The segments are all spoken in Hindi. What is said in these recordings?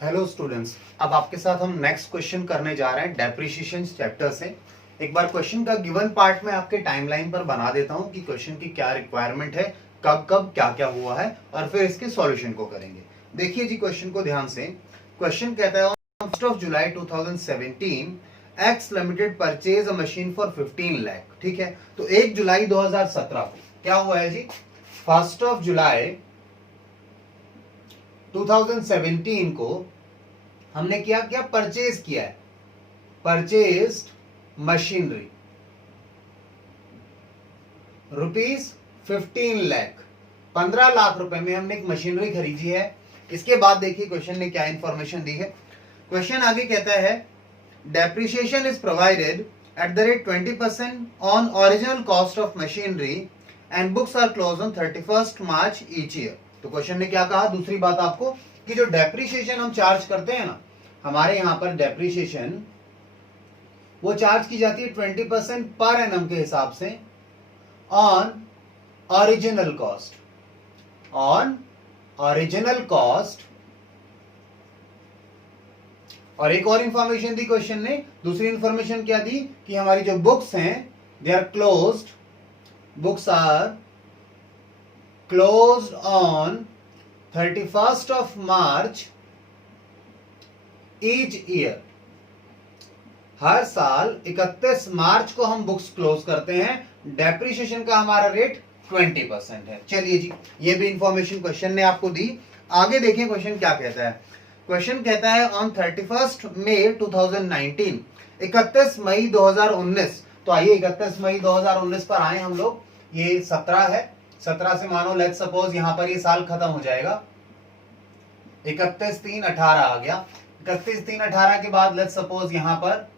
हेलो स्टूडेंट्स, अब आपके साथ हम नेक्स्ट क्वेश्चन करने जा रहे हैं डेप्रिसिएशन चैप्टर से। एक बार क्वेश्चन का गिवन पार्ट में आपके टाइमलाइन पर बना देता हूं कि क्वेश्चन की क्या रिक्वायरमेंट है, कब कब क्या क्या हुआ है, और फिर इसके सॉल्यूशन को करेंगे। देखिए जी क्वेश्चन को ध्यान से। क्वेश्चन कहता है 1 जुलाई 2017 x limited purchase a machine for 15 lakh. ठीक है, तो 1 जुलाई 2017 को क्या हुआ है जी? 1 जुलाई 2017 को हमने क्या किया? परचेज किया है, purchased machinery rupees 15 lakh, 15 lakh रुपए में हमने एक मशीनरी खरीदी है। इसके बाद देखिए क्वेश्चन ने क्या इंफॉर्मेशन दी है। क्वेश्चन आगे कहता है depreciation is provided at the rate 20% on original cost of machinery and books are close on 31 March each year. तो क्वेश्चन ने क्या कहा? दूसरी बात आपको कि जो डेप्रिसिएशन हम चार्ज करते हैं ना, हमारे यहां पर डेप्रिसिएशन वो चार्ज की जाती है 20% पर एनम के हिसाब से on original cost, on original cost. और एक और इंफॉर्मेशन दी क्वेश्चन ने। दूसरी इंफॉर्मेशन क्या दी कि हमारी जो बुक्स हैं they are closed, books are closed on 31 of March each year. हर साल 31 मार्च को हम बुक्स क्लोज करते हैं। डेप्रिसिएशन का हमारा रेट 20% है। चलिए जी, ये भी इंफॉर्मेशन क्वेश्चन ने आपको दी। आगे देखिए क्वेश्चन क्या कहता है। क्वेश्चन कहता है ऑन 31 मई 2019, 31 मई 2019। तो आइए 31 मई 2019 पर आए हम लोग। ये 17 है, 17 से मानो लेट्स सपोज यहां पर ये साल खत्म हो जाएगा। 31/3/18 आ गया। 31/3/18 के बाद लेट्स सपोज यहां पर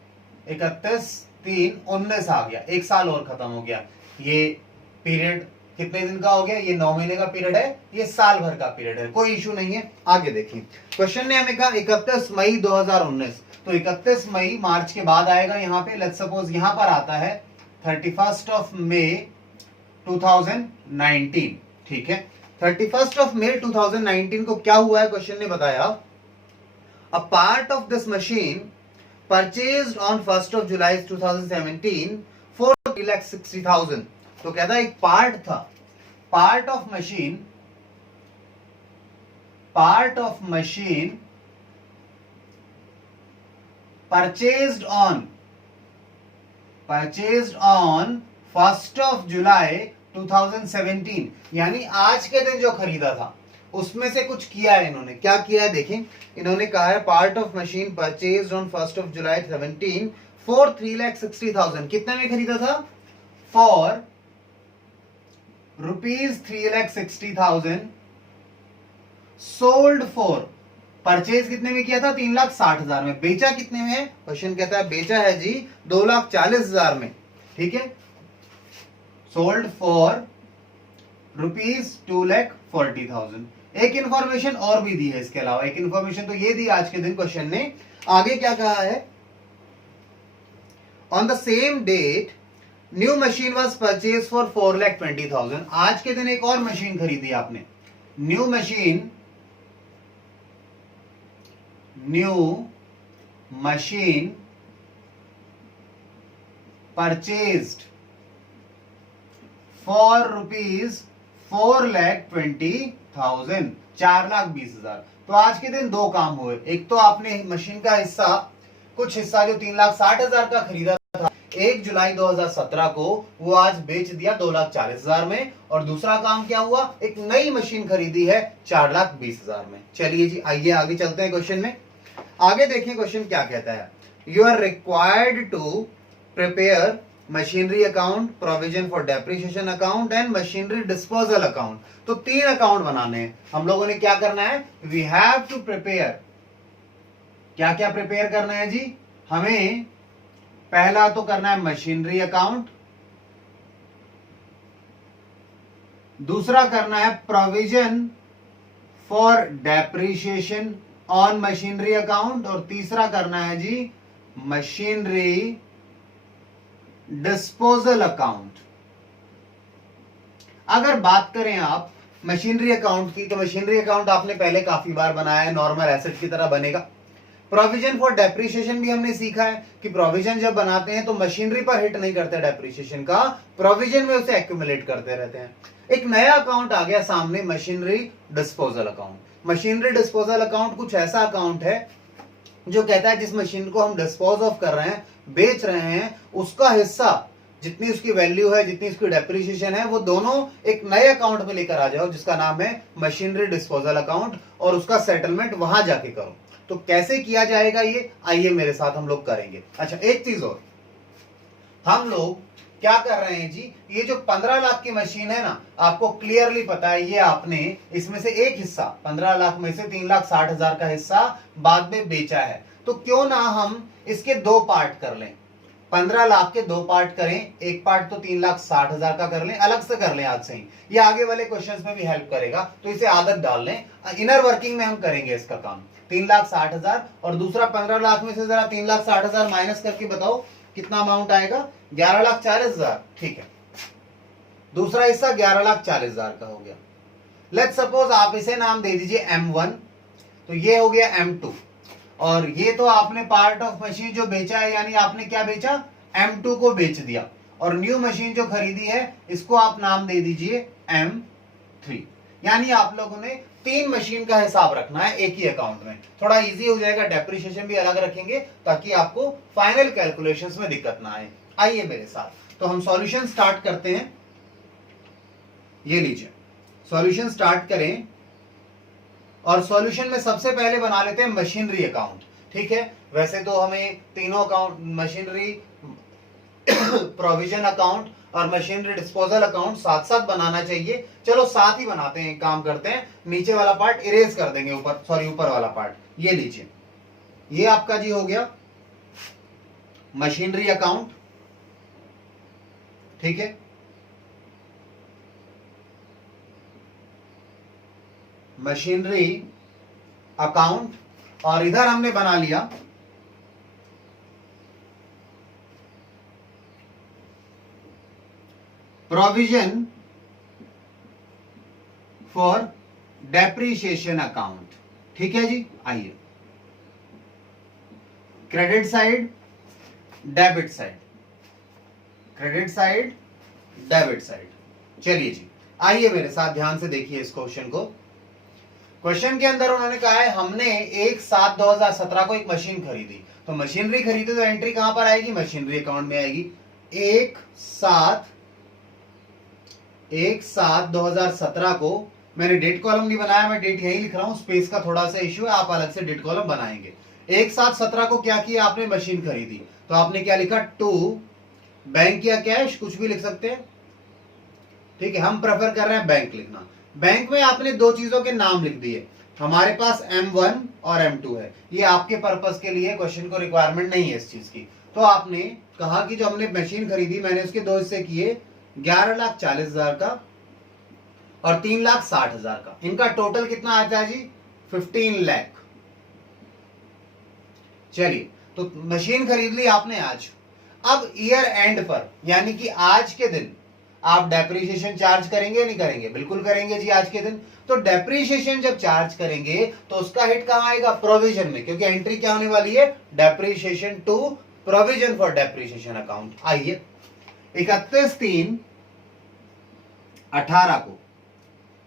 31/3/19 आ गया। एक साल और खत्म हो गया। ये पीरियड कितने दिन का हो गया? ये 9 महीने का पीरियड है, ये साल भर का पीरियड है, कोई इशू नहीं है। आगे देखिए क्वेश्चन ने हमें कहा 31 मई 2019, तो 31 मई मार्च के बाद आएगा यहाँ पे। लेट्स सपोज यहां पर आता है 31 ऑफ मई 2019। ठीक है, 31 ऑफ मई 2019 को क्या हुआ है? क्वेश्चन ने बताया a part of this machine purchased on 1 of July 2017 for 3,60,000। तो कहता है एक पार्ट था, part of machine, part of machine purchased on 1 of July 2017, यानी आज के दिन जो खरीदा था उसमें से कुछ किया है इन्होंने। क्या किया है देखें, इन्होंने कहा है part of machine purchased on 1 of July 17 for 3,60,000। कितने में खरीदा था? For rupees 3,60,000, sold for, purchase कितने में किया था? 3,60,000 में। बेचा कितने में है? क्वेश्चन कहता है बेचा है जी 2,40,000 में। ठीक है, सोल्ड फॉर रुपीज 2,40,000। एक इंफॉर्मेशन और भी दी है इसके अलावा। एक इंफॉर्मेशन तो ये दी आज के दिन क्वेश्चन ने। आगे क्या कहा है? On the same date new machine was purchase for 4,20,000। आज के दिन एक और मशीन खरीदी आपने। New machine, new machine purchased for rupees 4,20,000, 4,20,000। तो आज के दिन दो काम हुए। एक तो आपने मशीन का हिस्सा, कुछ हिस्सा जो 3,60,000 का खरीदा था 1 जुलाई 2017 को, वो आज बेच दिया 2,40,000 में। और दूसरा काम क्या हुआ? एक नई मशीन खरीदी है 4,20,000 में। चलिए जी, आइए आगे चलते हैं क्वेश्चन में। आगे देखिए क्वेश्चन क्या कहता है। You are required to prepare machinery account, provision for depreciation account and machinery disposal account. तो 3 अकाउंट बनाने हैं हम लोगों ने। क्या करना है? वी हैव टू प्रिपेयर, क्या क्या प्रिपेयर करना है जी? हमें पहला तो करना है मशीनरी अकाउंट, दूसरा करना है provision for depreciation on machinery account, और तीसरा करना है जी मशीनरी डिस्पोजल अकाउंट। अगर बात करें आप मशीनरी अकाउंट की, तो मशीनरी अकाउंट आपने पहले काफी बार बनाया है, नॉर्मल एसेट की तरह बनेगा। प्रोविजन फॉर डेप्रिसिएशन भी हमने सीखा है कि प्रोविजन जब बनाते हैं तो मशीनरी पर हिट नहीं करते डेप्रिसिएशन का, प्रोविजन में उसे एक्यूमुलेट करते रहते हैं। एक नया अकाउंट आ गया सामने, machinery disposal account. Machinery disposal account कुछ ऐसा अकाउंट है जो कहता है जिस मशीन को हम डिस्पोज ऑफ कर रहे हैं, बेच रहे हैं, उसका हिस्सा, जितनी उसकी वैल्यू है, जितनी उसकी डेप्रिसिएशन है, वो दोनों एक नए अकाउंट में लेकर आ जाओ जिसका नाम है मशीनरी डिस्पोजल अकाउंट, और उसका सेटलमेंट वहां जाके करो। तो कैसे किया जाएगा ये, आइए मेरे साथ हम लोग करेंगे। अच्छा, एक चीज और, हम लोग क्या कर रहे हैं जी, ये जो 15 लाख की मशीन है ना, आपको क्लियरली पता है ये आपने इसमें से एक हिस्सा 15 लाख में से 3,60,000 का हिस्सा बाद में बेचा है। तो क्यों ना हम इसके दो पार्ट कर लें, 15 लाख के दो पार्ट करें, एक पार्ट तो 3,60,000 का कर लें, अलग से कर लें आज से ही, ये आगे वाले क्वेश्चंस में भी हेल्प करेगा, तो इसे आदत डाल लें। इनर वर्किंग में हम करेंगे इसका काम। 3,60,000 और दूसरा 15 लाख में से जरा 3,60,000 माइनस करके बताओ कितना अमाउंट आएगा, 11,40,000। ठीक है, दूसरा हिस्सा 11,40,000 का हो गया। लेट्स सपोज आप इसे नाम दे दीजिए M1, तो ये हो गया M2, और ये तो आपने पार्ट ऑफ मशीन जो बेचा है, यानी आपने क्या बेचा, M2 को बेच दिया, और न्यू मशीन जो खरीदी है इसको आप नाम दे दीजिए M3। यानी आप लोगों ने 3 मशीन का हिसाब रखना है एक ही अकाउंट में, थोड़ा इजी हो जाएगा। डेप्रिसिएशन भी अलग रखेंगे ताकि आपको फाइनल कैलकुलेशंस में दिक्कत ना आए। आइए मेरे साथ, तो हम सॉल्यूशन स्टार्ट करते हैं। ये लीजिए, सॉल्यूशन स्टार्ट करें, और सॉल्यूशन में सबसे पहले बना लेते हैं मशीनरी अकाउंट। ठीक है, वैसे तो हमें तीनों अकाउंट, मशीनरी, प्रोविजन अकाउंट और मशीनरी डिस्पोजल अकाउंट साथ साथ बनाना चाहिए। चलो साथ ही बनाते हैं, काम करते हैं, नीचे वाला पार्ट इरेज कर देंगे, ऊपर वाला पार्ट। ये लीजिए, ये आपका जी हो गया मशीनरी अकाउंट। ठीक है, मशीनरी अकाउंट, और इधर हमने बना लिया प्रोविजन फॉर डेप्रिसिएशन अकाउंट। ठीक है जी, आइए, credit side, debit side, credit side, debit side. चलिए जी, आइए मेरे साथ ध्यान से देखिए इस क्वेश्चन को। क्वेश्चन के अंदर उन्होंने कहा है हमने 1/7/2017 को एक मशीन खरीदी, तो मशीनरी खरीदी तो एंट्री कहां पर आएगी, मशीनरी अकाउंट में आएगी। 1/7/2017 को, मैंने डेट कॉलम नहीं बनाया, मैं डेट यही लिख रहा हूं, स्पेस का थोड़ा सा इश्यू है, आप अलग से डेट कॉलम बनाएंगे। 1/7/17 को क्या किया आपने, मशीन खरीदी, तो आपने क्या लिखा, टू बैंक या कैश, कुछ भी लिख सकते हैं। ठीक है, हम प्रेफर कर रहे हैं बैंक लिखना। बैंक में आपने दो चीजों के नाम लिख दिए, हमारे पास M1 और M2 है, ये आपके पर्पस के लिए, क्वेश्चन को रिक्वायरमेंट नहीं है इस चीज की। तो आपने कहा कि जो हमने मशीन खरीदी, मैंने उसके दो हिस्से किए, 11,40,000 का और 3,60,000 का, इनका टोटल कितना आता है जी, 15 लाख। चलिए, तो मशीन खरीद ली आपने आज। अब ईयर एंड पर, यानी कि आज के दिन आप डेप्रिसिएशन चार्ज करेंगे, नहीं करेंगे, बिल्कुल करेंगे जी आज के दिन। तो डेप्रिसिएशन जब चार्ज करेंगे तो उसका हिट कहां आएगा, प्रोविजन में, क्योंकि एंट्री क्या होने वाली है, depreciation to provision for depreciation account. आइए, 31/3/18 को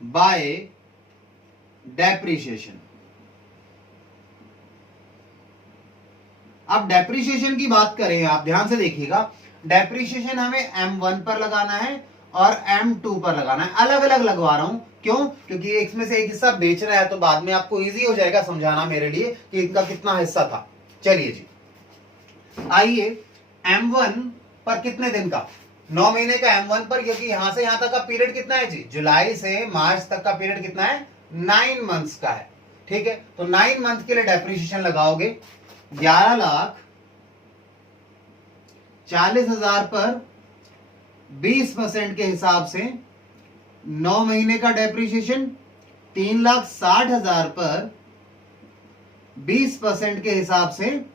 बाय डेप्रिसिएशन। अब डेप्रिसिएशन की बात करें, आप ध्यान से देखिएगा, डेप्रिसिएशन हमें M1 पर लगाना है और M2 पर लगाना है, अलग अलग लगवा रहा हूं, क्यों, क्योंकि इसमें से एक हिस्सा बेचना है, तो बाद में आपको इजी हो जाएगा समझाना मेरे लिए कि इनका कितना हिस्सा था। चलिए जी, आइए, M1 पर कितने दिन का, 9 महीने का M1 पर, क्योंकि यहां से यहां तक का पीरियड कितना है जी, जुलाई से मार्च तक का पीरियड कितना है, 9 मंथ्स का है। ठीक है, तो 9 मंथ के लिए डेप्रिसिएशन लगाओगे, 11,40,000 पर 20% के हिसाब से 9 महीने का डेप्रिसिएशन, 3,60,000 पर 20% के हिसाब से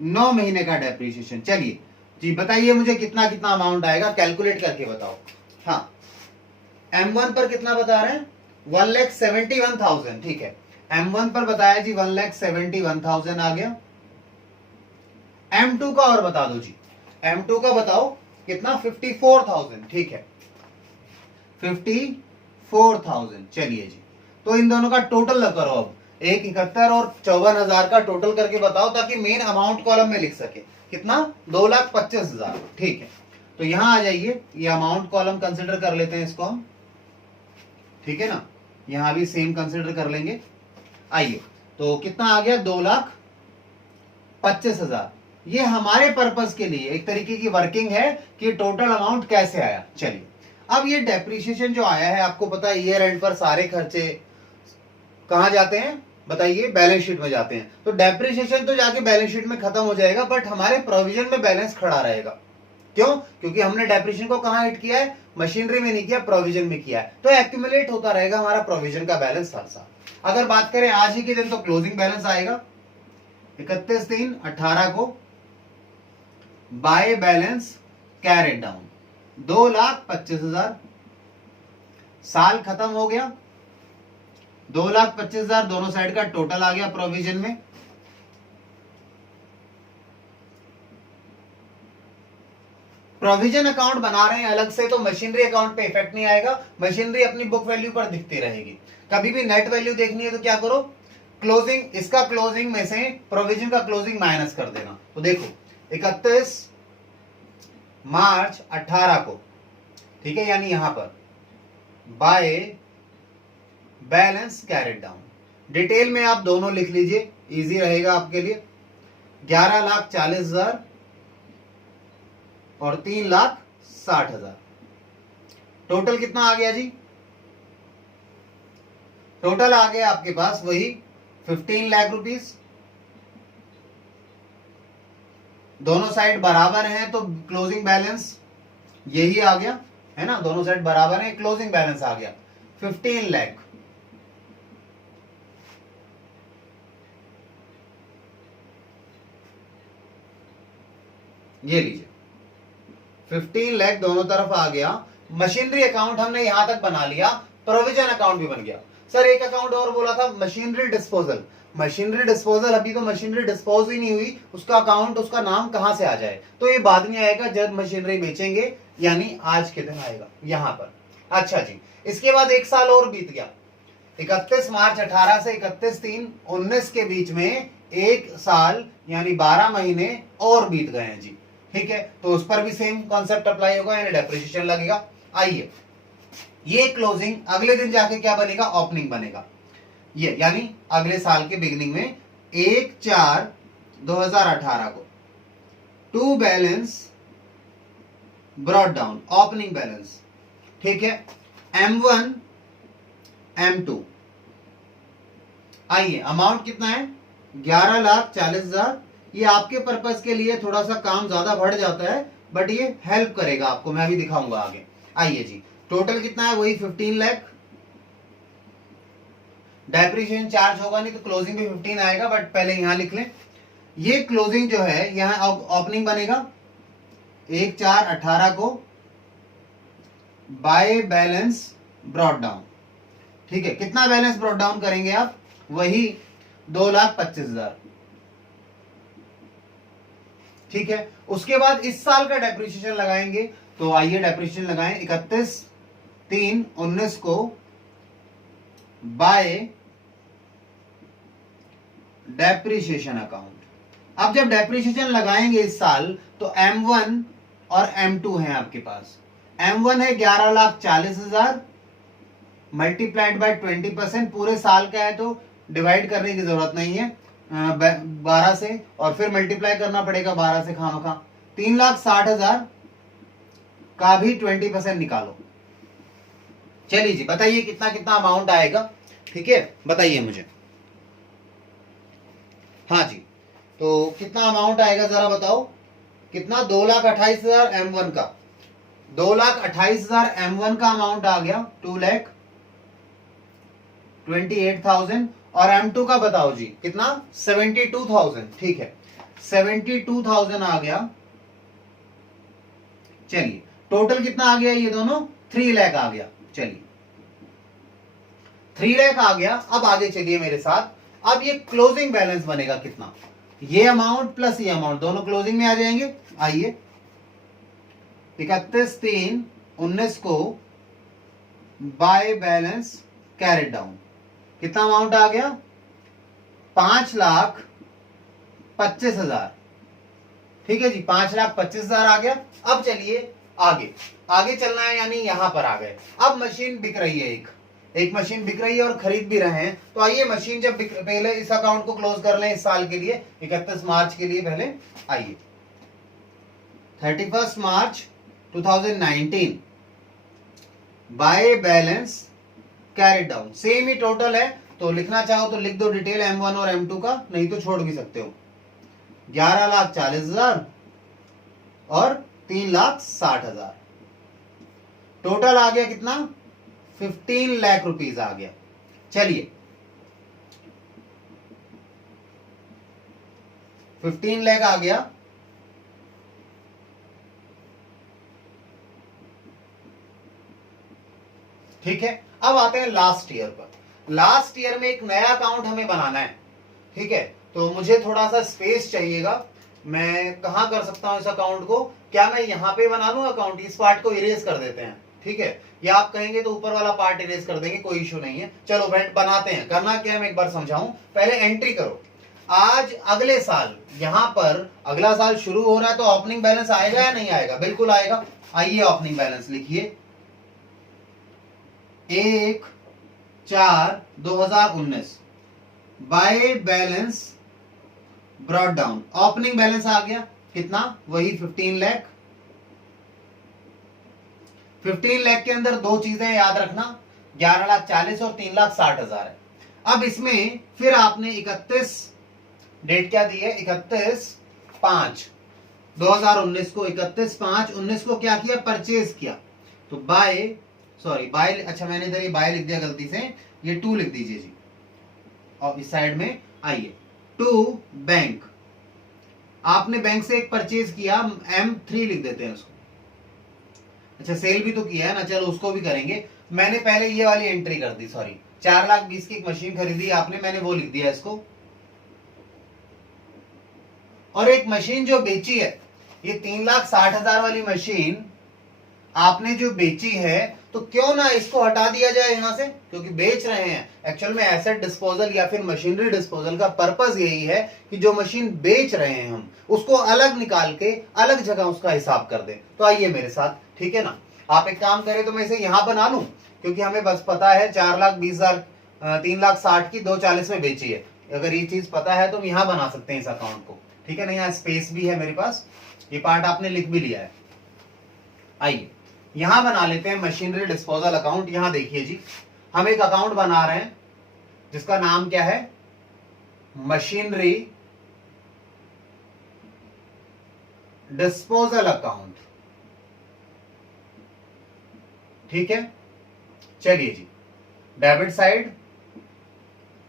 9 महीने का डेप्रिसिएशन। चलिए जी, बताइए मुझे कितना कितना अमाउंट आएगा, कैलकुलेट करके बताओ। हाँ, M1 पर कितना बता रहे हैं? 1,71,000। ठीक है, M1 पर बताया जी 1,71,000 आ गया। M2 का और बता दो जी, M2 का बताओ कितना? 54,000। ठीक है, 54,000। चलिए जी, तो इन दोनों का टोटल करो अब, 1,71,000 और 54,000 का टोटल करके बताओ, ताकि मेन अमाउंट कॉलम में लिख सके। कितना? 2,25,000। ठीक है, तो यहां आ जाइए, ये अमाउंट कॉलम कंसिडर कर लेते हैं इसको हम, ठीक है ना, यहां भी सेम कंसिडर कर लेंगे। आइए, तो कितना आ गया? 2,25,000। ये हमारे पर्पस के लिए एक तरीके की वर्किंग है कि टोटल अमाउंट कैसे आया। चलिए, अब ये डेप्रिसिएशन जो आया है, आपको पता है ईयर एंड पर सारे खर्चे कहां जाते हैं बताइए? बैलेंस शीट में जाते हैं। तो डेप्रिसिएशन तो जाके बैलेंस शीट में खत्म हो जाएगा, बट हमारे प्रोविजन में बैलेंस खड़ा रहेगा। क्यों? क्योंकि हमने डेप्रिसिएशन को कहां हिट किया है? मशीनरी में नहीं किया, प्रोविजन में किया है। तो एक्यूमुलेट होता रहेगा हमारा प्रोविजन का बैलेंस हर साल। अगर बात करें आज ही के दिन, तो क्लोजिंग बैलेंस आएगा 31/3/18 को बाय बैलेंस कैरेड डाउन 2,25,000। साल खत्म हो गया, 2,25,000 दोनों साइड का टोटल आ गया प्रोविजन में। प्रोविजन अकाउंट बना रहे हैं अलग से, तो मशीनरी अकाउंट पे इफेक्ट नहीं आएगा, मशीनरी अपनी बुक वैल्यू पर दिखती रहेगी। कभी भी नेट वैल्यू देखनी है तो क्या करो? क्लोजिंग, इसका क्लोजिंग में से प्रोविजन का क्लोजिंग माइनस कर देना। तो देखो 31 मार्च 18 को, ठीक है, यानी यहां पर by balance carried down. Detail में आप दोनों लिख लीजिए, इजी रहेगा आपके लिए। 11,40,000 और 3,60,000। टोटल कितना आ गया जी? टोटल आ गया आपके पास वही 15 लाख रुपीस। दोनों साइड बराबर हैं, तो क्लोजिंग बैलेंस यही आ गया, है ना, दोनों साइड बराबर है, क्लोजिंग बैलेंस आ गया 15 लाख। ये लीजिए 15 लाख दोनों तरफ आ गया। मशीनरी अकाउंट हमने यहां तक बना लिया, प्रोविजन अकाउंट भी बन गया। सर एक अकाउंट और बोला था, मशीनरी डिस्पोजल। मशीनरी डिस्पोजल, अभी तो मशीनरी डिस्पोज ही नहीं हुई, उसका अकाउंट, उसका नाम कहां से आ जाए? तो ये बाद में आएगा जब मशीनरी बेचेंगे, यानी आज के दिन आएगा यहां पर। अच्छा जी, इसके बाद एक साल और बीत गया, 31 मार्च 18 से 31/3/19 के बीच में एक साल यानी 12 महीने और बीत गए हैं जी। ठीक है, तो उस पर भी सेम कॉन्सेप्ट अप्लाई होगा, यानी डेप्रिसिएशन लगेगा। आइए, ये क्लोजिंग अगले दिन जाके क्या बनेगा? ओपनिंग बनेगा। ये यानी अगले साल के बिगिनिंग में 1/4/2018 को to balance brought down, opening balance. ठीक है, M1 M2। आइए, अमाउंट कितना है? 11,40,000। ये आपके पर्पस के लिए थोड़ा सा काम ज्यादा बढ़ जाता है, बट ये हेल्प करेगा आपको, मैं भी दिखाऊंगा आगे। आइए जी, टोटल कितना है? वही 15 लाख। डेप्रिसिएशन चार्ज होगा नहीं तो क्लोजिंग भी 15 आएगा, बट पहले यहां लिख लें। ये क्लोजिंग जो है, यहां ओपनिंग बनेगा 1/4/18 को बाय बैलेंस ब्रॉट डाउन। ठीक है, कितना बैलेंस ब्रॉट डाउन करेंगे आप? वही 2,25,000। ठीक है, उसके बाद इस साल का डेप्रिसिएशन लगाएंगे। तो आइए डेप्रिसिएशन लगाएं 31/3/19 को बाय डेप्रिसिएशन अकाउंट। अब जब डेप्रिसिएशन लगाएंगे इस साल, तो M1 और M2 है आपके पास। M1 है 11,40,000 मल्टीप्लाइड बाय 20%, पूरे साल का है तो डिवाइड करने की जरूरत नहीं है 12 से, और फिर मल्टीप्लाई करना पड़ेगा 12 से खामखा। 3,60,000 का भी 20% निकालो। चलिए जी, बताइए कितना कितना अमाउंट आएगा। ठीक है, बताइए मुझे। हाँ जी, तो कितना अमाउंट आएगा जरा बताओ? कितना? 2,28,000 M1 का, 2,28,000 M1 का अमाउंट आ गया, 2,28,000। और M2 का बताओ जी कितना? 72,000। ठीक है, 72,000 आ गया। चलिए, टोटल कितना आ गया? ये दोनों 3 लाख आ गया। चलिए 3 लाख आ गया। अब आगे चलिए मेरे साथ, अब ये क्लोजिंग बैलेंस बनेगा कितना, ये अमाउंट प्लस ये अमाउंट दोनों क्लोजिंग में आ जाएंगे। आइए 31/3/19 को बाय बैलेंस कैरेट डाउन, कितना अमाउंट आ गया, 5,25,000। ठीक है जी, 5,25,000 आ गया। अब चलिए आगे, आगे चलना है, यानी यहां पर आ गए। अब मशीन बिक रही है, एक मशीन बिक रही है और खरीद भी रहे हैं। तो आइए मशीन जब बिक, पहले इस अकाउंट को क्लोज कर लें इस साल के लिए, 31 मार्च के लिए। पहले आइए 31 मार्च 2019 by balance carried down, same he total है, तो लिखना चाहो तो लिख दो डिटेल M1 और M2 का, नहीं तो छोड़ भी सकते हो। 11,40,000 और 3,60,000, टोटल आ गया कितना, 15 लाख रुपीस आ गया। चलिए 15 लाख आ गया। ठीक है, अब आते हैं लास्ट ईयर पर। लास्ट ईयर में एक नया अकाउंट हमें बनाना है। ठीक है, तो मुझे थोड़ा सा स्पेस चाहिएगा, मैं कहां कर सकता हूं इस अकाउंट को, क्या मैं यहां पे बना लूं अकाउंट, इस पार्ट को इरेज कर देते हैं। ठीक है, या आप कहेंगे तो ऊपर वाला पार्ट इरेज कर देंगे, कोई इशू नहीं है। चलो बनाते हैं। करना क्या है मैं एक बार समझाऊं, पहले एंट्री करो। आज अगले साल यहां पर अगला साल शुरू हो रहा है, तो ओपनिंग बैलेंस आएगा या नहीं आएगा, बिल्कुल आएगा। आइए ओपनिंग बैलेंस लिखिए, 1/4/2019 by balance brought down, opening balance आ गया कितना, वही 15 लाख। 15 लाख के अंदर दो चीजें याद रखना, 11,40,000 और 3,60,000 है। अब इसमें फिर आपने 31 डेट क्या दी है, 31/5/2019 को, 31/5/19 को क्या किया, परचेज किया। तो बाय अच्छा मैंने इधर ये बाय लिख दिया गलती से, ये 2 लिख दीजिए जी। और इस साइड में आइए, टू बैंक, आपने बैंक से एक परचेज किया, M3 लिख देते हैं उसको। अच्छा सेल भी तो किया है ना, चलो उसको भी करेंगे। मैंने पहले ये वाली एंट्री कर दी, सॉरी 4,20,000 की एक मशीन खरीदी आपने, मैंने वो लिख दिया इसको। और एक मशीन जो बेची है, ये 3,60,000 वाली मशीन आपने जो बेची है, तो क्यों ना इसको हटा दिया जाए यहां से, क्योंकि बेच रहे हैं। एक्चुअल में एसेट डिस्पोजल या फिर मशीनरी डिस्पोजल का पर्पस यही है कि जो मशीन बेच रहे हैं हम उसको अलग निकाल के अलग जगह उसका हिसाब कर दें। तो आइए मेरे साथ, ठीक है ना। आप एक काम करें तो मैं इसे यहां बना लूं, क्योंकि हमें बस पता है 4,20,000 3,60,000 की 2,40,000 में बेची है। अगर ये चीज पता है तो हम यहां बना सकते हैं इस अकाउंट को। ठीक है ना, यहाँ स्पेस भी है मेरे पास, ये पार्ट आपने लिख भी लिया है। आइए यहां बना लेते हैं मशीनरी डिस्पोजल अकाउंट। यहां देखिए जी, हम एक अकाउंट बना रहे हैं जिसका नाम क्या है, मशीनरी डिस्पोजल अकाउंट। ठीक है, चलिए जी, डेबिट साइड,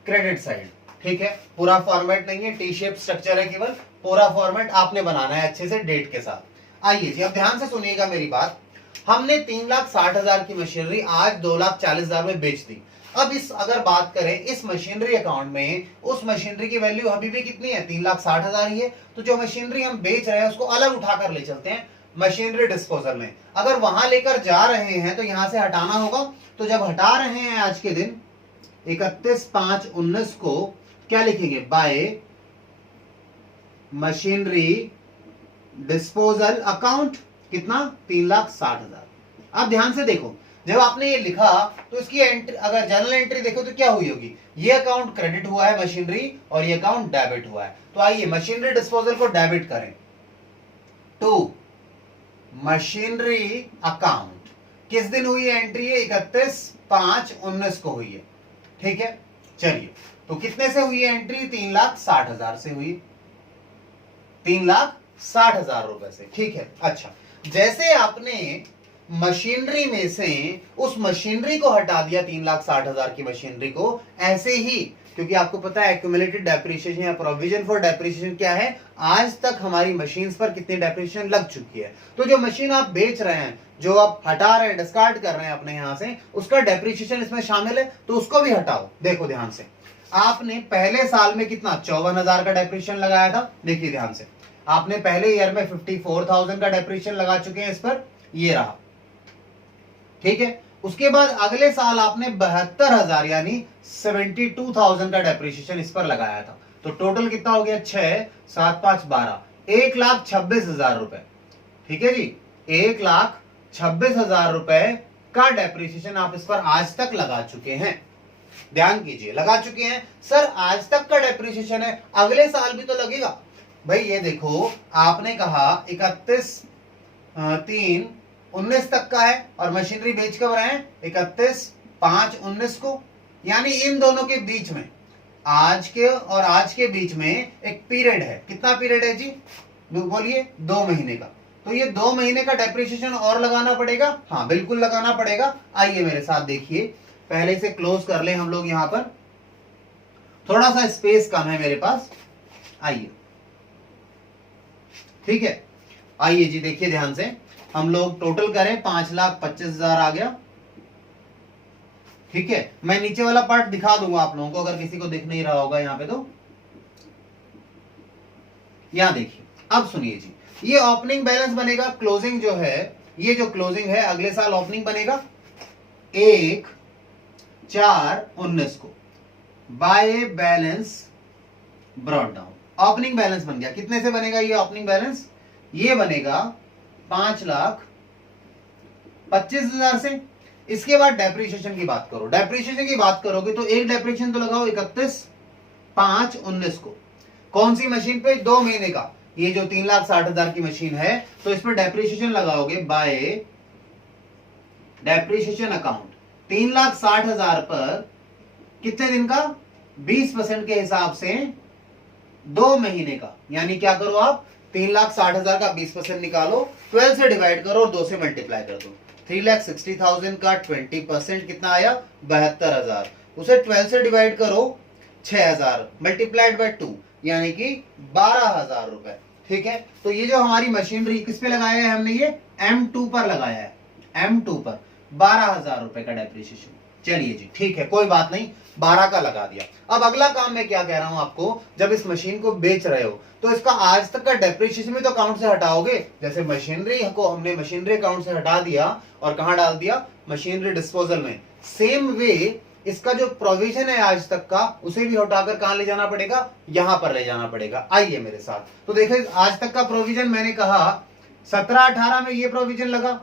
क्रेडिट साइड। ठीक है, पूरा फॉर्मेट नहीं है, टी शेप स्ट्रक्चर है केवल, पूरा फॉर्मेट आपने बनाना है अच्छे से डेट के साथ। आइए जी, अब ध्यान से सुनिएगा मेरी बात। हमने 3,60,000 की मशीनरी आज 2,40,000 में बेच दी। अब इस अगर बात करें इस मशीनरी अकाउंट में, उस मशीनरी की वैल्यू अभी भी कितनी है, 3,60,000 ही है। तो जो मशीनरी हम बेच रहे हैं उसको अलग उठाकर ले चलते हैं मशीनरी डिस्पोजल में। अगर वहां लेकर जा रहे हैं तो यहां से हटाना होगा। तो जब हटा रहे हैं आज के दिन 31/5/19 को क्या लिखेंगे, बाय मशीनरी डिस्पोजल अकाउंट, कितना, 3,60,000। अब ध्यान से देखो, जब आपने ये लिखा तो इसकी एंट्री, अगर जर्नल एंट्री देखो तो क्या हुई होगी, ये अकाउंट क्रेडिट हुआ है मशीनरी और ये अकाउंट डेबिट हुआ है। तो आइए मशीनरी डिस्पोजल को डेबिट करें, टू मशीनरी अकाउंट। किस दिन हुई है एंट्री, 31/5/19 को हुई है। ठीक है, चलिए तो कितने से हुई है एंट्री, 3,60,000 से हुई, 3,60,000 रुपए से। ठीक है, अच्छा जैसे आपने मशीनरी में से उस मशीनरी को हटा दिया 3,60,000 की मशीनरी को, ऐसे ही क्योंकि आपको पता है एक्यूमुलेटेड डेप्रिसिएशन या प्रोविजन फॉर डेप्रिसिएशन क्या है, आज तक हमारी मशीन्स पर कितनी डेप्रिसिएशन लग चुकी है। तो जो मशीन आप बेच रहे हैं, जो आप हटा रहे हैं, डिस्कार्ड कर रहे हैं अपने यहां से, उसका डेप्रिसिएशन इसमें शामिल है, तो उसको भी हटाओ। देखो ध्यान से, आपने पहले साल में कितना 54,000 का डेप्रिसिएशन लगाया था। देखिए ध्यान से, आपने पहले ईयर में 54,000 का डेप्रिसिएशन लगा चुके हैं इस पर, ये रहा, ठीक है। उसके बाद अगले साल आपने 72,000 यानी 72,000 का डेप्रिसिएशन इस पर लगाया था। तो टोटल कितना हो गया, 6 7 5 12, 1,26,000 रुपए, ठीक है जी। 1,26,000 रुपए का डेप्रिसिएशन आप इस पर आज तक लगा चुके हैं। ध्यान कीजिए, लगा चुके हैं सर, आज तक का डेप्रिसिएशन है, अगले साल भी तो लगेगा। भाई ये देखो, आपने कहा 31/3/19 तक का है और मशीनरी बेच कब रहे हैं, 31/5/19 को, यानी इन दोनों के बीच में, आज के और आज के बीच में एक पीरियड है। कितना पीरियड है जी, बोलिए, 2 महीने का। तो ये 2 महीने का डेप्रिसिएशन और लगाना पड़ेगा। हाँ बिल्कुल लगाना पड़ेगा। आइए मेरे साथ देखिए, पहले से क्लोज कर ले हम लोग, यहां पर थोड़ा सा स्पेस कम है मेरे पास। आइए, ठीक है, आइए जी, देखिए ध्यान से, हम लोग टोटल करें 5,25,000 आ गया, ठीक है। मैं नीचे वाला पार्ट दिखा दूंगा आप लोगों को, अगर किसी को दिख नहीं रहा होगा यहां पे, तो यहां देखिए। अब सुनिए जी, ये ओपनिंग बैलेंस बनेगा, क्लोजिंग जो है, ये जो क्लोजिंग है अगले साल ओपनिंग बनेगा 1/4/19 को, bye balance brought down. Opening balance बन गया, कितने से बनेगा ये ओपनिंग बैलेंस, ये बनेगा 5,25,000 से। इसके बाद डेप्रिसिएशन की बात करो, डेप्रिसिएशन की बात करोगे तो एक डेप्रिसिएशन तो लगाओ 31/5/19 को, कौन सी मशीन पे, 2 महीने का, ये जो 3,60,000 की मशीन है, तो इस पर डेप्रिसिएशन लगाओगे बाय डेप्रिसिएशन अकाउंट 3,60,000 पर कितने दिन का, 20% के हिसाब से 2 महीने का। यानी क्या करो आप, 3,60,000 का 20% निकालो, 12 से डिवाइड करो और 2 से मल्टीप्लाई कर दो। 3,60,000 का 20% कितना आया, 72,000। उसे 12 से डिवाइड करो, 6,000 मल्टीप्लाइड बाय 2, यानी कि 12,000 रुपए, ठीक है। तो ये जो हमारी मशीनरी किस पे लगाया है हमने, ये M2 पर लगाया है, M2 पर 12,000 रुपए का डेप्रिसिएशन। चलिए जी, ठीक है, कोई बात नहीं, 12 का लगा दिया। अब अगला काम मैं क्या कह रहा हूं आपको, जब इस मशीन को बेच रहे हो तो इसका आज तक का डेप्रिसिएशन भी तो अकाउंट से हटाओगे। जैसे मशीनरी को हमने मशीनरी अकाउंट से हटा दिया और कहां डाल दिया, मशीनरी डिस्पोजल में। सेम वे इसका जो प्रोविजन है आज तक का, उसे भी हटाकर कहां ले जाना पड़ेगा, यहां पर ले जाना पड़ेगा। आइए मेरे साथ, तो देखिए आज तक का प्रोविजन मैंने कहा 17-18 में ये प्रोविजन लगा,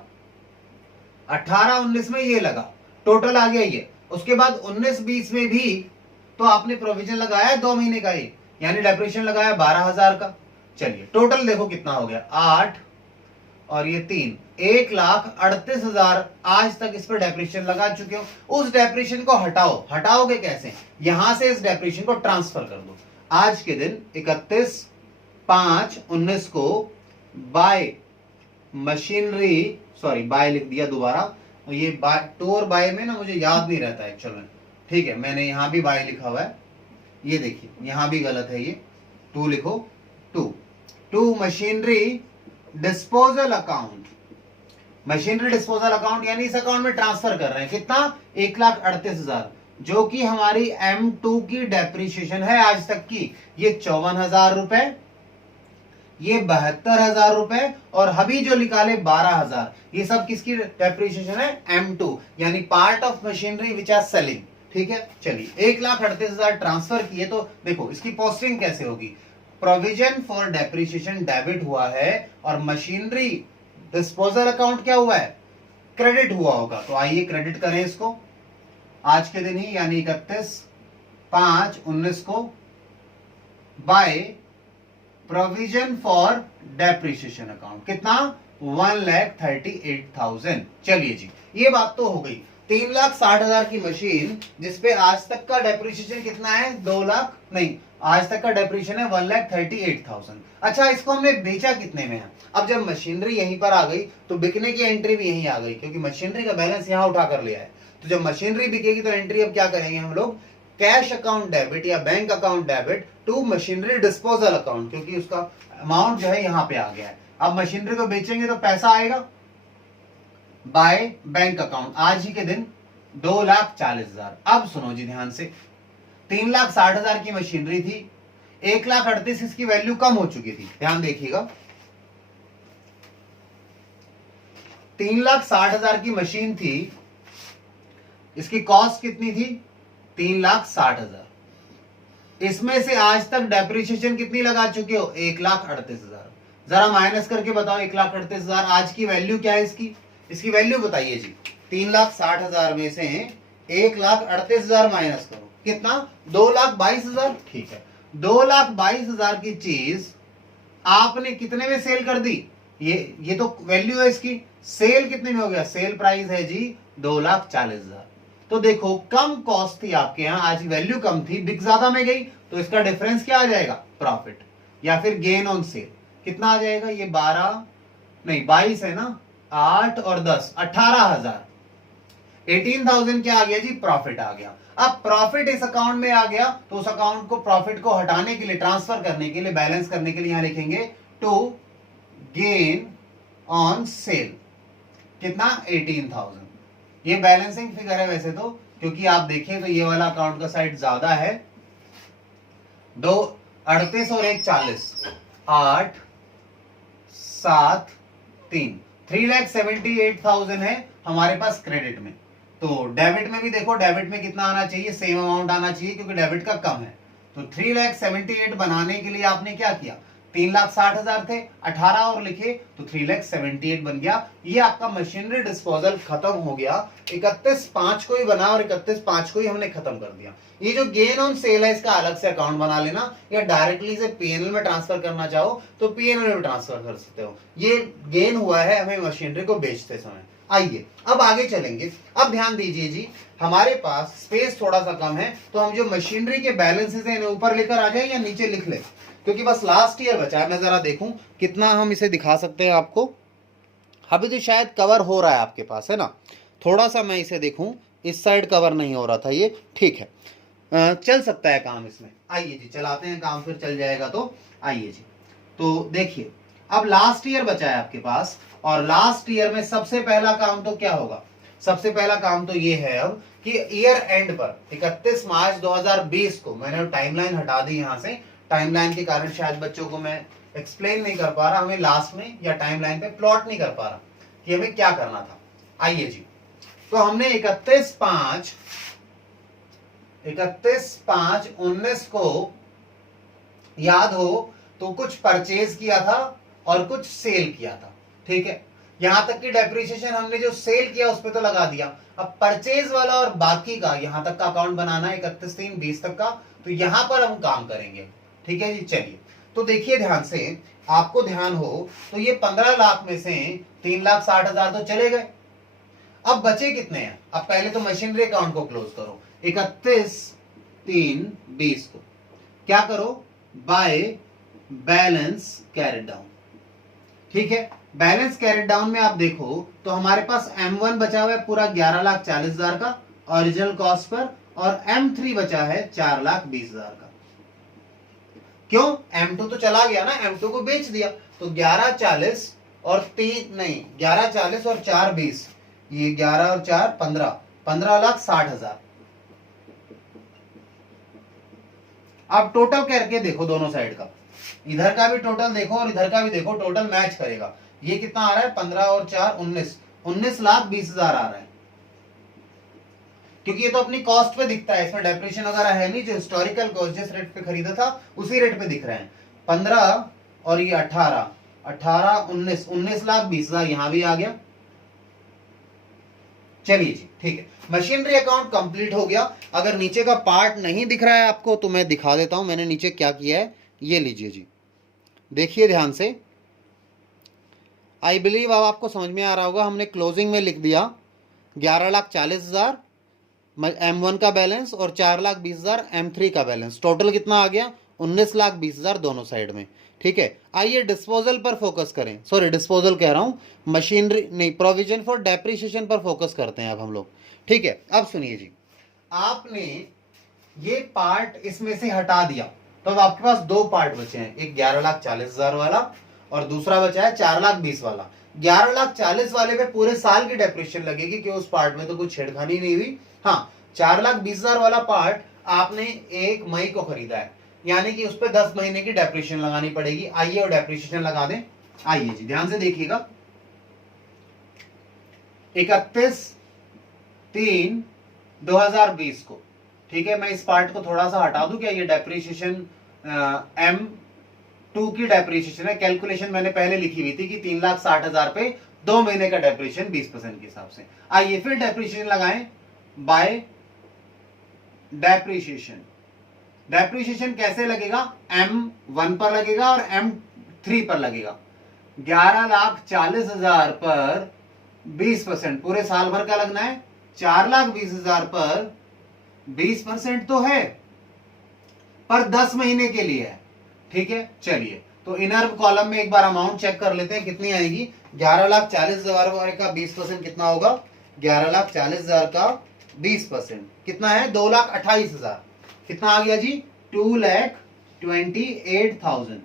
18-19 में ये लगा, टोटल आ गया ये। उसके बाद 19-20 में भी तो आपने प्रोविजन लगाया 2 महीने का ही, यानी डेप्रिसिएशन लगाया 12,000 का। चलिए टोटल देखो कितना हो गया, 8 और ये 3, 1,38,000 आज तक इस पर डेप्रिसिएशन लगा चुके हो। उस डेप्रिसिएशन को हटाओ, हटाओगे कैसे, यहां से इस डेप्रिसिएशन को ट्रांसफर कर दो। आज के दिन 31/5/19 को बाय मशीनरी, सॉरी बाय लिख दिया दोबारा, ये बाय, टू और बाय में ना मुझे याद नहीं रहता एक्चुअल में, ठीक है, मैंने यहां भी बाय लिखा हुआ है, ये देखिए यहां भी गलत है, ये 2 लिखो, 2 machinery disposal account, machinery disposal account यानी इस अकाउंट में ट्रांसफर कर रहे हैं कितना, 1,38,000, जो कि हमारी M2 की डेप्रिसिएशन है आज तक की, ये 54,000 रुपए, ये 72,000 रुपए, और अभी जो निकाले 12,000, ये सब किसकी डेप्रिसिएशन है, M2, यानी part of machinery which are selling, ठीक है। चलिए 1,38,000 ट्रांसफर किए, तो देखो इसकी पोस्टिंग कैसे होगी, प्रोविजन फॉर डेप्रिसिएशन डेबिट हुआ है और मशीनरी डिस्पोजल अकाउंट क्या हुआ है, क्रेडिट हुआ होगा। तो आइए क्रेडिट करें इसको आज के दिन ही, यानी 31/5/19 को by provision for depreciation account, कितना, 1,38,000। चलिए जी, ये बात तो हो गई। 3,60,000 की मशीन जिसपे आज तक का डेप्रिसिएशन कितना है, 2 लाख नहीं, आज तक का डेप्रिसिएशन है 1,38,000। अच्छा, इसको हमने बेचा कितने में है। अब जब मशीनरी यहीं पर आ गई तो बिकने की एंट्री भी यहीं आ गई, क्योंकि मशीनरी का बैलेंस यहां उठा कर लिया है। तो जब मशीनरी बिकेगी तो एंट्री अब क्या करेंगे हम लोग, कैश अकाउंट डेबिट या bank account debit to machinery disposal account, क्योंकि उसका अमाउंट जो है यहां पे आ गया है। अब मशीनरी को बेचेंगे तो पैसा आएगा बाय बैंक अकाउंट आज ही के दिन 2,40,000। अब सुनो जी ध्यान से, 3,60,000 की मशीनरी थी, 1,38,000 इसकी वैल्यू कम हो चुकी थी। ध्यान देखिएगा, 3,60,000 की मशीन थी, इसकी कॉस्ट कितनी थी 3,60,000। इसमें से आज तक डेप्रिसिएशन कितनी लगा चुके हो 1,38,000। जरा माइनस करके बताओ 1,38,000 आज की वैल्यू क्या है इसकी, इसकी वैल्यू बताइए जी। 3,60,000 में से 1,38,000 माइनस करो, कितना 2,22,000। ठीक है, 2,22,000 की चीज आपने कितने में सेल कर दी, ये तो वैल्यू है इसकी, सेल कितने में हो गया, सेल प्राइस है जी 2,40,000। तो देखो कम कॉस्ट थी आपके यहां, आज वैल्यू कम थी, बिक ज्यादा में गई, तो इसका डिफरेंस क्या आ जाएगा, प्रॉफिट या फिर गेन ऑन सेल। कितना आ जाएगा, ये 22 है ना, 8 और 10 18,000, 18,000 क्या आ गया जी, प्रॉफिट आ गया। अब प्रॉफिट इस अकाउंट में आ गया, तो उस अकाउंट को प्रॉफिट को हटाने के लिए, ट्रांसफर करने के लिए, बैलेंस करने के लिए यहां लिखेंगे टू गेन ऑन सेल। कितना 18,000। ये बैलेंसिंग फिगर है वैसे तो, क्योंकि आप देखें तो ये वाला अकाउंट का साइड ज्यादा है, 2,38 और 1,40, 8 7 3 3,78,000 है हमारे पास क्रेडिट में। तो डेबिट में भी देखो, डेबिट में कितना आना चाहिए, सेम अमाउंट आना चाहिए, क्योंकि डेबिट का कम है। तो 3,78,000 बनाने के लिए आपने क्या किया, 3,60,000 थे, 18 और लिखे तो 3,78,000 बन गया। ये आपका मशीनरी डिस्पोजल खत्म हो गया, 31/5 को ही बना और 31/5 को ही हमने खत्म कर दिया। ये जो गेन ऑन सेल है इसका अलग से अकाउंट बना लेना, या डायरेक्टली से पीएनएल में ट्रांसफर करना चाहो तो पीएनएल में ट्रांसफर कर सकते हो। ये गेन हुआ है हमें मशीनरी को बेचते समय। आइए अब आगे चलेंगे। अब ध्यान दीजिए जी, हमारे पास स्पेस थोड़ा सा कम है, तो हम जो मशीनरी के बैलेंसेस हैं इन्हें ऊपर लेकर आ जाए या नीचे लिख ले, क्योंकि बस लास्ट ईयर बचा है। मैं जरा देखूं कितना हम इसे दिखा सकते हैं आपको। अभी तो शायद कवर हो रहा है आपके पास, है ना, थोड़ा सा मैं इसे देखूं, इस साइड कवर नहीं हो रहा था ये, ठीक है, चल सकता है काम इसमें। आइए जी चलाते हैं काम, फिर चल जाएगा। तो आइए जी, तो देखिए अब लास्ट ईयर बचा है आपके पास, और लास्ट ईयर में सबसे पहला काम तो क्या होगा, सबसे पहला काम तो ये है अब कि ईयर एंड पर 31 मार्च 2020 को, मैंने टाइमलाइन हटा दी यहां से, टाइमलाइन के कारण शायद बच्चों को मैं एक्सप्लेन नहीं कर पा रहा, हमें लास्ट में या टाइमलाइन पे प्लॉट नहीं कर पा रहा कि हमें क्या करना था। आइए जी, तो हमने 31/5/19 को याद हो तो कुछ परचेज किया था और कुछ सेल किया था, ठीक है। यहां तक की डेप्रिसिएशन हमने जो सेल किया उस पर तो लगा दिया। अब परचेज वाला और बाकी का यहां तक का अकाउंट बनाना है 31/3/20 तक का, तो यहां पर हम काम करेंगे, ठीक है जी। चलिए तो देखिए ध्यान से, आपको ध्यान हो तो ये 15 लाख में से 3,60,000 तो चले गए। अब बचे कितने हैं, अब पहले तो मशीनरी अकाउंट को क्लोज करो 31/3/20 को, क्या करो, बाय बैलेंस कैरिड डाउन, ठीक है। बैलेंस कैरिड डाउन में आप देखो तो हमारे पास M1 बचा हुआ है पूरा 11,40,000 का ओरिजिनल कॉस्ट पर, और M3 बचा है 4,20,000 का। क्यों, M2 तो चला गया ना, M2 को बेच दिया, तो 11,40 और 4,20, ये 11 और 4 15,60,000। आप टोटल करके देखो दोनों साइड का, इधर का भी टोटल देखो और इधर का भी देखो, टोटल मैच करेगा। ये कितना आ रहा है, 15 और 4 19,20,000 आ रहा है, क्योंकि ये तो अपनी कॉस्ट पे दिखता है, इसमें डेप्रिसिएशन वगैरह है नहीं, जो हिस्टोरिकल कॉस्ट जिस रेट पे खरीदा था उसी रेट पे दिख रहे हैं। 15 और ये 18 19,20,000 यहां भी आ गया। चलिए जी ठीक है, मशीनरी अकाउंट कंप्लीट हो गया। अगर नीचे का पार्ट नहीं दिख रहा है आपको तो मैं दिखा देता हूं, मैंने नीचे क्या किया है, ये लीजिए जी, देखिए ध्यान से। आई बिलीव अब आपको समझ में आ रहा होगा, हमने क्लोजिंग में लिख दिया 11,40,000 M1 का बैलेंस और 4,20,000 M3 का बैलेंस, टोटल कितना आ गया 19,20,000 दोनों साइड में, ठीक है। आइए डिस्पोजल पर फोकस करें, सॉरी डिस्पोजल कह रहा हूं, मशीनरी नहीं, प्रोविजन फॉर डेप्रिसिएशन पर फोकस करते हैं अब हम लोग, ठीक है। अब सुनिए जी, आपने ये पार्ट इसमें से हटा दिया तो अब आपके पास दो पार्ट बचे हैं, एक 11,40,000 वाला और दूसरा बचा है 4,20,000 वाला। 11,40,000 वाले पे पूरे साल की डेप्रिसिएशन लगेगी कि उस पार्ट में तो कुछ छेड़खानी नहीं हुई। हाँ, 4,20,000 वाला पार्ट आपने 1 मई को खरीदा है, यानी कि उस पर 10 महीने की डेप्रिसिएशन लगानी पड़ेगी। आइए और डेप्रिसिएशन लगा दें। आइए जी, ध्यान से देखिएगा। 31/3/2020 को, ठीक है। मैं इस पार्ट को थोड़ा सा हटा दूं क्या? ये डेप्रिसिएशन M2 की डेप्रिसिएशन है। कैलकुलेशन मैंने पहले लिखी हुई थी कि 3,60,000 पे 2 महीने का डेप्रिसिएशन 20% के हिसाब से। आइए फिर डेप्रिसिएशन लगाएं बाय डेप्रिसिएशन। डेप्रिसिएशन कैसे लगेगा? M1 पर लगेगा और M3 पर लगेगा। 11,40,000 पर 20%, पूरे साल भर का लगना है। 4,20,000 पर 20% तो है, पर 10 महीने के लिए है, ठीक है। चलिए, तो इनर कॉलम में एक बार अमाउंट चेक कर लेते हैं कितनी आएगी। 11,40,000 का 20% कितना होगा? 11,40,000 का 20% कितना है? 2,28,000। कितना आ गया जी? 2,28,000।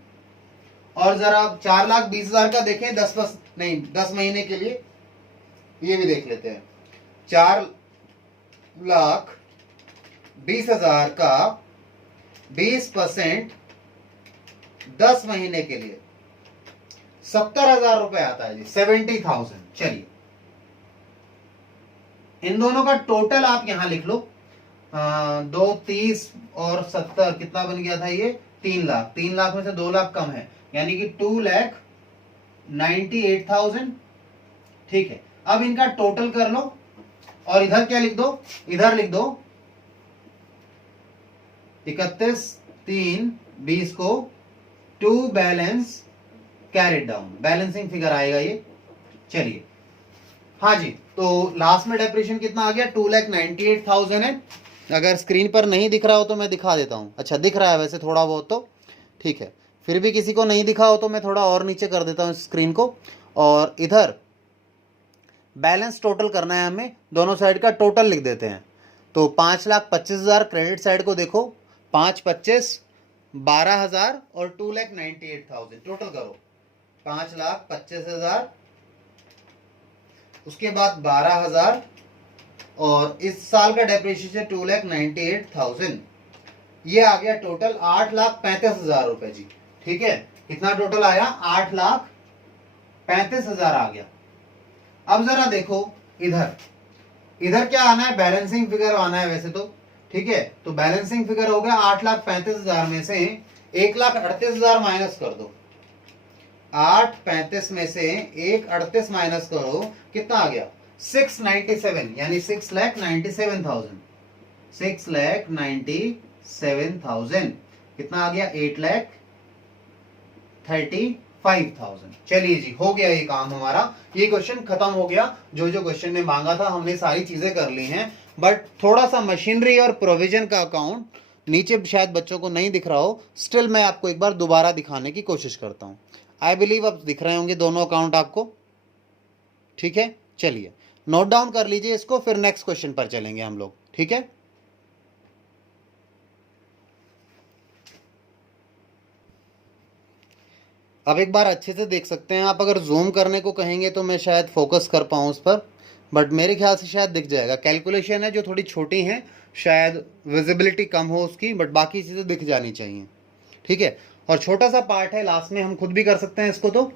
और जरा 4,20,000 का देखें, 10 महीने के लिए, ये भी देख लेते हैं। 4,20,000 का 20% 10 महीने के लिए 70,000 रुपए आता है जी, 70,000। चलिए, इन दोनों का टोटल आप यहां लिख लो। 2, 30 और 70 कितना बन गया था? ये 3 लाख। 3 लाख में से 2 लाख कम है, यानी कि 2,98,000, ठीक है। अब इनका टोटल कर लो और इधर क्या लिख दो? इधर लिख दो 31/3/20 को to balance carried down. Balancing figure आएगा ये। चलिए, हाँ जी, तो लास्ट में डेप्रिसिएशन कितना आ गया? 2,98,000 है। अगर स्क्रीन पर नहीं दिख रहा हो तो मैं दिखा देता हूं। अच्छा, दिख रहा है वैसे थोड़ा बहुत तो, ठीक है। फिर भी किसी को नहीं दिखा हो तो मैं थोड़ा और नीचे कर देता हूं स्क्रीन को। और इधर बैलेंस टोटल करना है हमें, दोनों साइड का टोटल लिख देते हैं। तो 5,25,000 क्रेडिट साइड को देखो, 5,25,000 12,000 और 2,98,000 टोटल करो। 5,25,000, उसके बाद 12,000 और इस साल का डेप्रिसिएशन 2,98,000। ये आ गया टोटल 8,35,000 रुपए जी, ठीक है। कितना टोटल आया? 8,35,000 आ गया। अब जरा देखो इधर, इधर क्या आना है? बैलेंसिंग फिगर आना है वैसे तो, ठीक है। तो बैलेंसिंग फिगर हो गया 8,35,000 में से 1,38,000 माइनस कर दो। 8,35 में से 1,38 माइनस करो, कितना आ गया? 697, यानी 6,97,000। 6,97,000 कितना आ गया? 8,35,000। चलिए जी, हो गया ये काम हमारा। ये क्वेश्चन खत्म हो गया। जो जो क्वेश्चन ने मांगा था हमने सारी चीजें कर ली हैं, बट थोड़ा सा मशीनरी और प्रोविजन का अकाउंट नीचे शायद बच्चों को नहीं दिख रहा हो। स्टिल मैं आपको एक बार दोबारा दिखाने की कोशिश करता हूं। आई बिलीव अब दिख रहे होंगे दोनों अकाउंट आपको, ठीक है। चलिए, नोट डाउन कर लीजिए इसको, फिर नेक्स्ट क्वेश्चन पर चलेंगे हम लोग, ठीक है। अब एक बार अच्छे से देख सकते हैं आप। अगर जूम करने को कहेंगे तो मैं शायद फोकस कर पाऊँ उस पर, बट मेरे ख्याल से शायद दिख जाएगा। कैलकुलेशन है जो थोड़ी छोटी है, शायद विजिबिलिटी कम हो उसकी, बट बाकी चीज़ें दिख जानी चाहिए, ठीक है। और छोटा सा पार्ट है, लास्ट में हम खुद भी कर सकते हैं इसको। तो